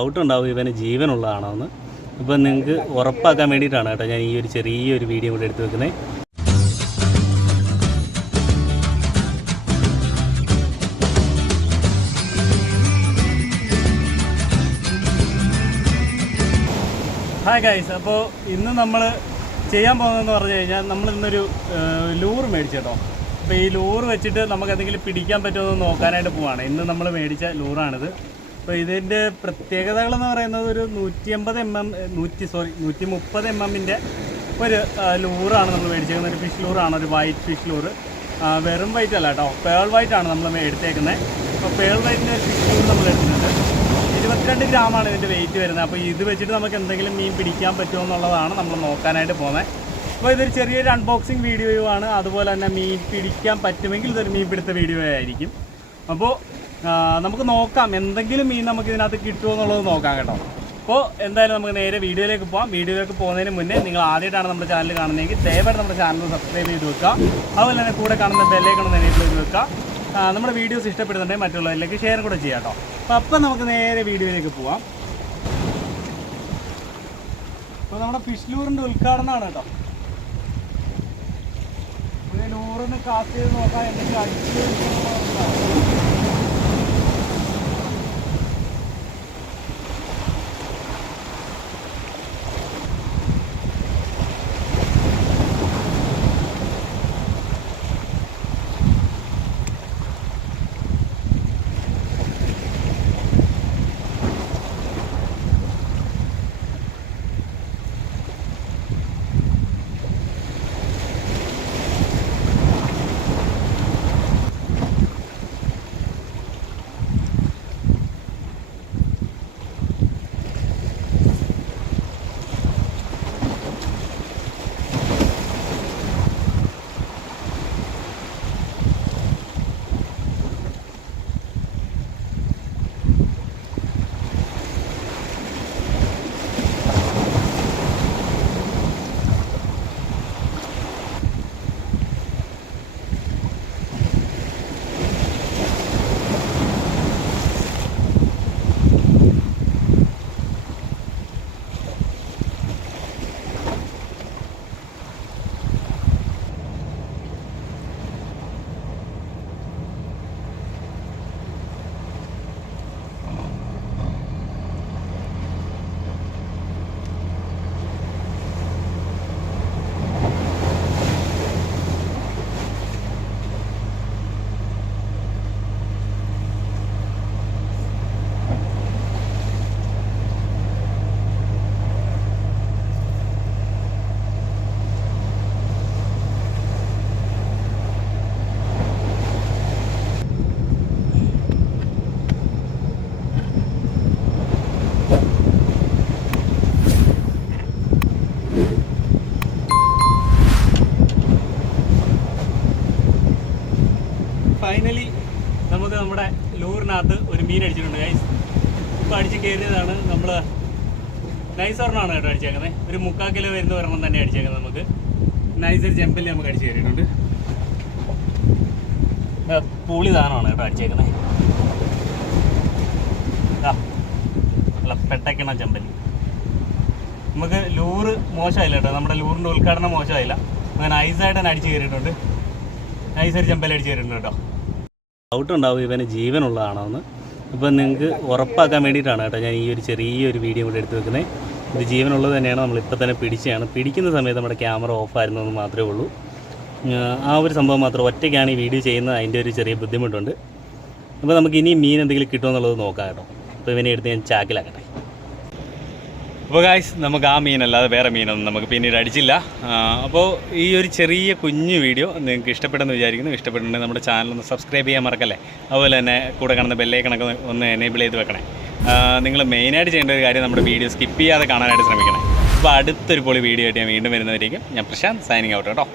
Doubt ഉണ്ടാവും ഇവന് ജീവനുള്ളതാണോ എന്ന് ഇപ്പം നിങ്ങൾക്ക് ഉറപ്പാക്കാൻ വേണ്ടിയിട്ടാണ് കേട്ടോ ഞാൻ ഈ ഒരു ചെറിയൊരു വീഡിയോ കൂടെ എടുത്തു വെക്കുന്നത് ഹായ് ഗൈസ് അപ്പോൾ ഇന്ന് നമ്മൾ ചെയ്യാൻ പോകുന്നതെന്ന് പറഞ്ഞു കഴിഞ്ഞാൽ നമ്മൾ ഇന്നൊരു ലൂർ മേടിച്ചു കേട്ടോ. അപ്പോൾ ഈ ലൂർ വെച്ചിട്ട് നമുക്ക് എന്തെങ്കിലും പിടിക്കാൻ പറ്റുമോ എന്ന് നോക്കാനായിട്ട് പോവാണ്. ഇന്ന് നമ്മൾ മേടിച്ച ലൂറാണിത് അപ്പോൾ പ്രത്യേകതകൾ എന്ന് പറയുന്നത് ഒരു നൂറ്റി അമ്പത് എം എം നൂറ്റി സോറി നൂറ്റി മുപ്പത് എം എമ്മിന്റെ ഒരു ലൂറാണ് നമ്മൾ മേടിച്ചേക്കുന്നത്. ഒരു ഫിഷ് ലൂറാണ് ഒരു വൈറ്റ് ഫിഷ് ലൂറ്. വെറും വൈറ്റ് അല്ല കേട്ടോ. പേൾ വൈറ്റ് ആണ് നമ്മൾ എടുത്തേക്കുന്നത് അപ്പോൾ പേൾ വൈറ്റിന്റെ ഒരു ഫിഷ് ലൂർ നമ്മൾ എടുക്കുന്നത്. ഇരുപത്തിരണ്ട് ഗ്രാമാണ് ഇതിന്റെ വെയിറ്റ് വരുന്നത്. അപ്പോൾ ഇത് വെച്ചിട്ട് നമുക്ക് എന്തെങ്കിലും മീൻ പിടിക്കാൻ പറ്റുമോ എന്നുള്ളതാണ് നമ്മൾ നോക്കാനായിട്ട് പോകുന്നത് അപ്പോൾ ഇതൊരു ചെറിയൊരു അൺബോക്സിങ് വീഡിയോയുമാണ് അതുപോലെ തന്നെ മീൻ പിടിക്കാൻ പറ്റുമെങ്കിൽ ഇതൊരു മീൻ പിടുത്ത വീഡിയോ ആയിരിക്കും. അപ്പോൾ നമുക്ക് നോക്കാം എന്തെങ്കിലും മീൻ നമുക്ക് ഇതിനകത്ത് കിട്ടുമോ എന്നുള്ളത് നോക്കാം കേട്ടോ. അപ്പോൾ എന്തായാലും നമുക്ക് നേരെ വീഡിയോയിലേക്ക് പോകാം വീഡിയോയിലേക്ക് പോകുന്നതിന് മുന്നേ നിങ്ങൾ ആദ്യമായിട്ടാണ് നമ്മുടെ ചാനൽ കാണുന്നതെങ്കിൽ ദയവായിട്ട് നമ്മുടെ ചാനൽ സബ്സ്ക്രൈബ് ചെയ്ത് വെക്കുക. അതുപോലെ തന്നെ കൂടെ കാണുന്ന ബെല്ലേക്കണം എനേബിൾ വെക്കുക. നമ്മുടെ വീഡിയോസ് ഇഷ്ടപ്പെടുന്നുണ്ടെങ്കിൽ മറ്റുള്ളവരിലേക്ക് ഷെയർ കൂടെ ചെയ്യാം കേട്ടോ. അപ്പോൾ അപ്പം നമുക്ക് നേരെ വീഡിയോയിലേക്ക് പോവാം. അപ്പോൾ നമ്മുടെ ഫിഷ് ലൂറിന്റെ ഉദ്ഘാടനമാണ് കേട്ടോ. ലൂറിന് കാസ്റ്റ് ചെയ്ത് നോക്കാം എന്തെങ്കിലും അടിച്ച് ഫൈനലി നമുക്ക് നമ്മുടെ ലൂറിനകത്ത് ഒരു മീൻ അടിച്ചിട്ടുണ്ട് ഗൈസ് ഇപ്പം അടിച്ച് കയറിയതാണ് നമ്മൾ നൈസ് കേട്ടോ അടിച്ചേക്കുന്നത്. ഒരു മുക്കാൽ കിലോ വരുന്ന ഒരെണ്ണം തന്നെ അടിച്ചേക്കുന്നത് നമുക്ക്. നൈസ് ഒരു ചെമ്പല്ലി നമുക്ക് അടിച്ച് കയറിയിട്ടുണ്ട്. പുളി സാധനമാണ് കേട്ടോ അടിച്ചേക്കുന്നത്. ദാ, നല്ല പെട്ടക്കിണ ചെമ്പല്ലി നമുക്ക് ലൂറ് മോശമായില്ല കേട്ടോ. നമ്മുടെ ലൂറിന്റെ ഉദ്ഘാടനം മോശമായില്ല. അങ്ങനെ നൈസായിട്ട് തന്നെ അടിച്ച് കയറിയിട്ടുണ്ട്. നൈസർ ചെമ്പല്ലി അടിച്ച് കയറിയിട്ടുണ്ട് കേട്ടോ. ഡൗട്ട് ഉണ്ടാവും ഇവന് ജീവനുള്ളതാണോ എന്ന് അപ്പോൾ നിങ്ങൾക്ക് ഉറപ്പാക്കാൻ വേണ്ടിയിട്ടാണ് കേട്ടോ ഞാൻ ഈ ഒരു ചെറിയൊരു വീഡിയോ കൂടെ എടുത്ത് വെക്കുന്നത് ഇത് ജീവനുള്ളത് തന്നെയാണ് നമ്മൾ ഇപ്പോൾ തന്നെ പിടിച്ചതാണ്. പിടിക്കുന്ന സമയത്ത് നമ്മുടെ ക്യാമറ ഓഫ് ആയിരുന്നു എന്ന് മാത്രമേ ഉള്ളൂ. ആ, ഒരു സംഭവം മാത്രം ഒറ്റയ്ക്കാണ് ഈ വീഡിയോ ചെയ്യുന്നത്. അതിന്റെ ഒരു ചെറിയ ബുദ്ധിമുട്ടുണ്ട്. അപ്പോൾ നമുക്ക് ഇനി മീൻ എന്തെങ്കിലും കിട്ടുമോ എന്നുള്ളത് നോക്കാം കേട്ടോ. അപ്പോൾ ഇവനെ എടുത്ത് ഞാൻ ചാക്കിലാക്കട്ടെ. അപ്പോൾ ഗായ്സ് നമുക്ക് ആ മീനല്ലാതെ വേറെ മീനൊന്നും നമുക്ക് പിന്നീട് അടിച്ചില്ല. അപ്പോൾ ഈ ഒരു ചെറിയ കുഞ്ഞു വീഡിയോ നിങ്ങൾക്ക് ഇഷ്ടപ്പെട്ടെന്ന് വിചാരിക്കുന്നു. ഇഷ്ടപ്പെട്ടിട്ടുണ്ടെങ്കിൽ നമ്മുടെ ചാനൽ ഒന്ന് സബ്സ്ക്രൈബ് ചെയ്യാൻ മറക്കല്ലേ? അതുപോലെ തന്നെ കൂടെ കാണുന്ന ബെല്ലേക്കണക്ക് ഒന്ന് എനേബിൾ ചെയ്ത് വെക്കണേ. നിങ്ങൾ മെയിനായിട്ട് ചെയ്യേണ്ട ഒരു കാര്യം നമ്മുടെ വീഡിയോ സ്കിപ്പ് ചെയ്യാതെ കാണാനായിട്ട് ശ്രമിക്കണേ. അപ്പോൾ അടുത്തൊരു പൊളി വീഡിയോ ആയിട്ട് ഞാൻ വീണ്ടും വരുന്നവരേക്കും ഞാൻ പ്രശാന്ത് സൈനിങ് ഔട്ട് കേട്ടോ.